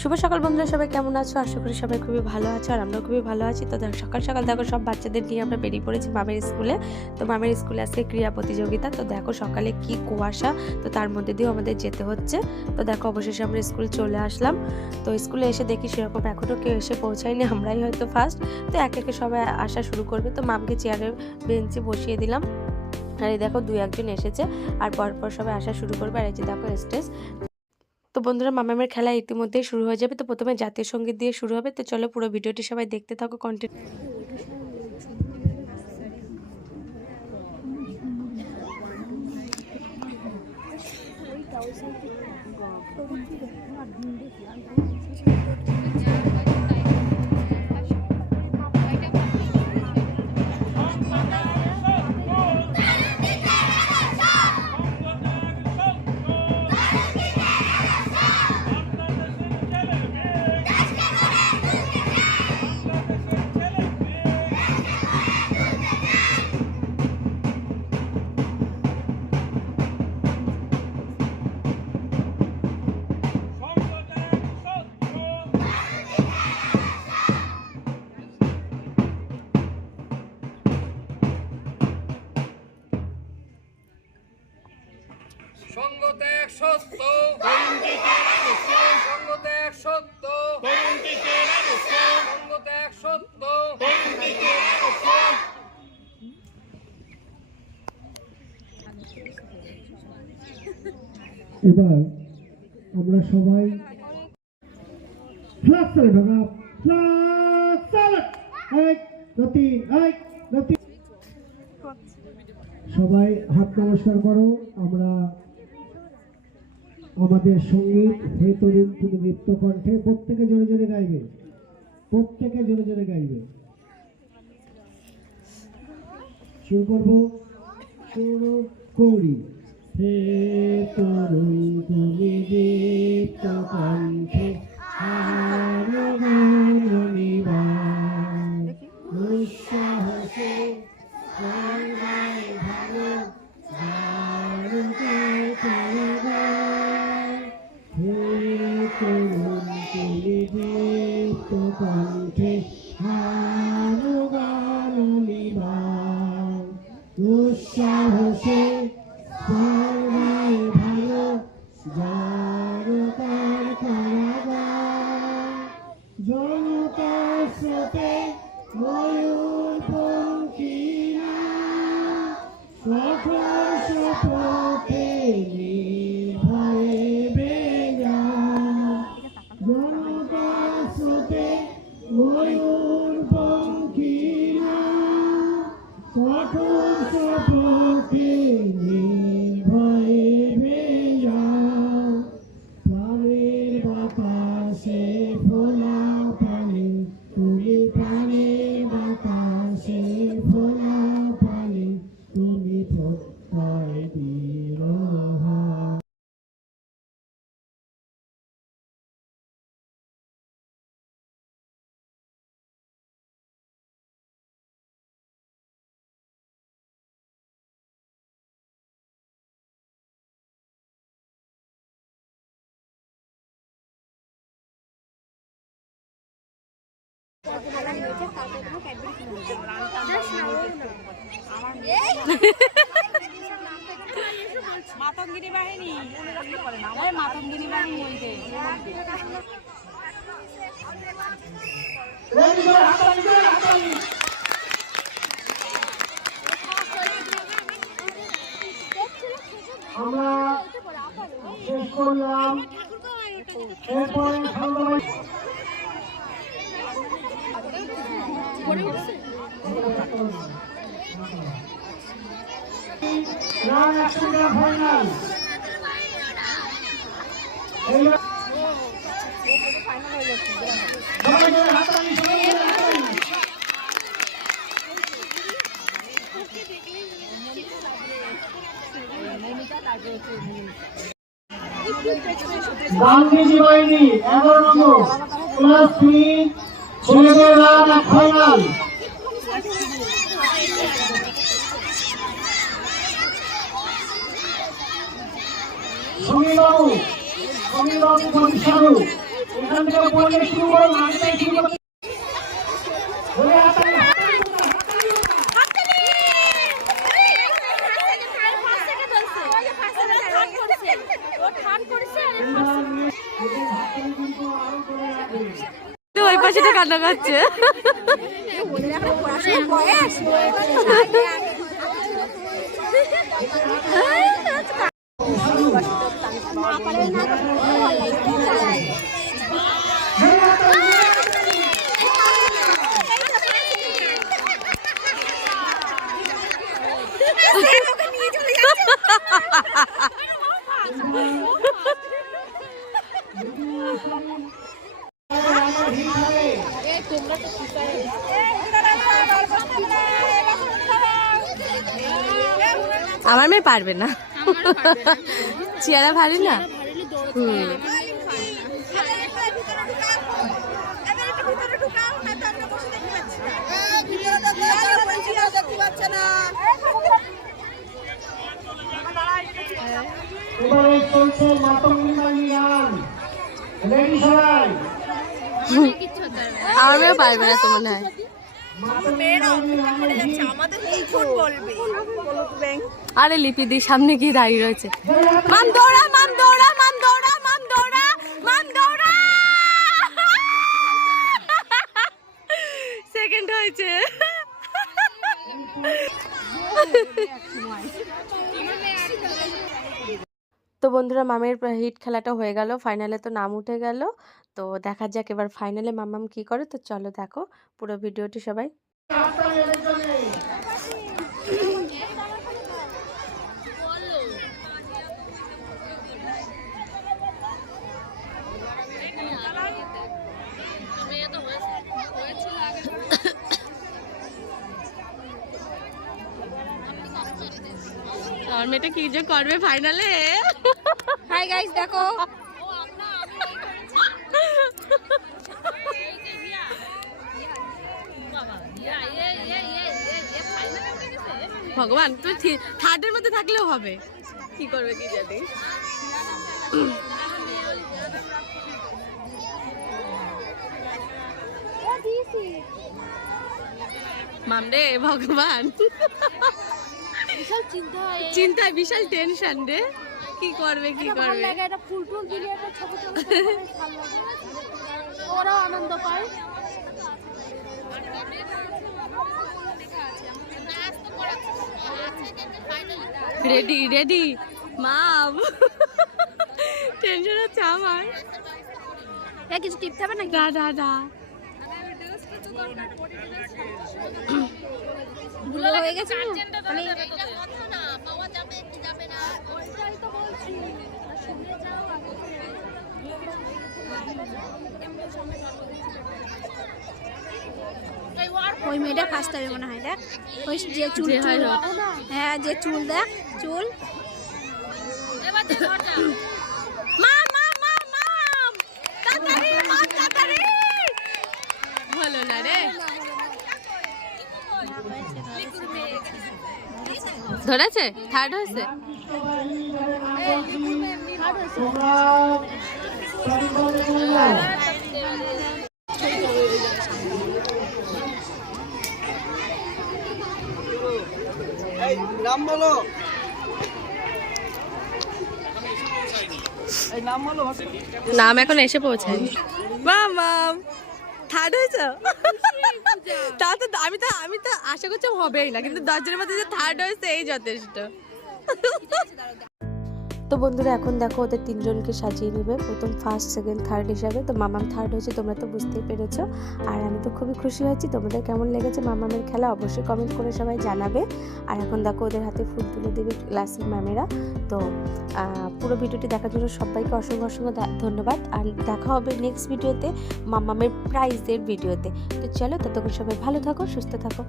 শুভ সকাল বন্ধুরা, সবাই কেমন আছো? আশা করি সবাই খুবই ভালো আছো আর আমরা খুবই ভালো আছি। তো সকাল সকাল দেখো সব বাচ্চাদের নিয়ে আমরা বেরিয়ে পড়েছি মামের স্কুলে। তো মামের স্কুলে আজকে ক্রীড়া প্রতিযোগিতা। তো দেখো সকালে কি কুয়াশা, তো তার মধ্যে দিয়েও আমাদের যেতে হচ্ছে। তো দেখো অবশেষে আমরা স্কুল চলে আসলাম। তো স্কুলে এসে দেখি সেরকম এখনও কেউ এসে পৌঁছায়নি, আমরাই হয়তো ফার্স্ট। তো একে একে সবাই আসা শুরু করবে। তো মামকে চেয়ারে বেঞ্চে বসিয়ে দিলাম। আর এই দেখো 2-1 জন এসেছে আর পরপর সবাই আসা শুরু করবে। আর এই যে দেখো স্টেজ। তো বন্ধুরা, মামামের খেলা ইতিমধ্যেই শুরু হয়ে যাবে। তো প্রথমে জাতীয় সঙ্গীত দিয়ে শুরু হবে। তো চলো পুরো ভিডিওটি সবাই দেখতে থাকো, কন্টিনিউ। সঙ্গত্যাগ সত্য, সঙ্গত্যাগ সত্য, সঙ্গত্যাগ সত্য। এবার আমরা সবাই ফ্ল্যাগ স্যালুট হবে। ফ্ল্যাগ স্যালুট, এক গতি, এক গতি। সবাই হাত নমস্কার করো। আমরা আমাদের সঙ্গীত হে তরুণ তুমি নৃত্য কণ্ঠে প্রত্যেকে জোরে জোরে গাইবে, প্রত্যেকে জোরে জোরে গাইবে। শুরু করবো। শুরু করি। হে তরুণ তুমি নৃত্য কণ্ঠে উৎসাহসে ভালো কণ্ঠে উৎসাহসে ভালো জনতার কারাগার, জনতার স্রোতে ময়ূর পঙ্খিরা সফল সপথে নির্ভয়ে বেগা, জনতার স্রোতে ময়ূর পঙ্খিরা সফল সপথে নির্ভয়ে বেগা, প্রাণের বাতাসে ফোলা পানি তুমি, প্রাণের বাতাসে ফোলা পানি তুমি প্রত্যয় বিরোহা। মাতঙ্গিনী বাহিনী, মাতঙ্গিনী বাহিনী বলতে আমরা শেষ করলাম। এরপরে ফাইনাল। গান্ধীজি বাহিনী 11 নম্বর ক্লাস 3 ছেলেদের রান ফাইনাল। সমীরবাবু, সমীরবাবু, এখান থেকে বলে শুরু করো, হাততালি শুরু করো। বলে হাততালি, ওই পাশেটা কান্না করছে। আমার মেয়ে পারবে না, চেয়ারা ভারী না। এবারে চলছে মাতঙ্গী বাহিনী গান। রেডি সবাই? আমার মেয়ে পারবে না তো মনে হয়। আরে লিপি দি সামনে গিয়ে দাঁড়িয়ে রয়েছে। মাম দৌড়া, মাম দৌড়া, মাম দৌড়া, মাম দৌড়া, মাম দৌড়া। সেকেন্ড হয়েছে। তো বন্ধুরা, মামের হিট খেলাটা হয়ে গেল, ফাইনালে তো নাম উঠে গেল। তো দেখা যাক এবার ফাইনালে মামাম কি করে। তো চলো দেখো পুরো ভিডিওটি সবাই। হাততালি এদের জন্যে। আর মেয়েটা কি যে করবে ফাইনালে। হাই গাইস, দেখো ভগবান, তুই থার্ডের মধ্যে থাকলেও হবে, কি করবে কি জানি। মামরে ভগবান, চিন্তায় বিশাল টেনশন রে, কি করবে কি করবে। ওরাও আনন্দ পায়। রেডি রেডি মাম, টেনশন হচ্ছে আমার। কিছু টিপতে হবে না? না না না, ভুল হয়ে গেছে। ওই মেয়েটা ফার্স্ট হবে মনে হয়। দেখ ওই যে চুল, হ্যাঁ যে চুল, দেখ চুল। ভালো না রে, ধরেছে থার্ড হয়েছে। তোমরা সঠিকভাবে চলে যাও। নাম বলো, এই নাম বলো। নাম এখন এসে পৌঁছায়নি। মাম থার্ড হয়েছে। তা তো আমি তো আশা করছি হবেই না, কিন্তু 10 জনের মধ্যে যে থার্ড হয়েছে এই যথেষ্ট। তো বন্ধুরা, এখন দেখো ওদের 3 জনকে সাজিয়ে নেবে প্রথম, ফার্স্ট, সেকেন্ড, থার্ড হিসাবে। তো মামাম থার্ড হয়েছে, তোমরা তো বুঝতেই পেরেছো। আর আমি তো খুবই খুশি হয়েছি। তোমাদের কেমন লেগেছে মামামের খেলা অবশ্যই কমেন্ট করে সবাই জানাবে। আর এখন দেখো ওদের হাতে ফুল তুলে দেবে ক্লাসের ম্যামেরা। তো পুরো ভিডিওটি দেখার জন্য সবাইকে অসংখ্য অসংখ্য ধন্যবাদ। আর দেখা হবে নেক্সট ভিডিওতে, মামামের প্রাইজের ভিডিওতে। তো চলো, ততক্ষণ সবাই ভালো থাকো, সুস্থ থাকো।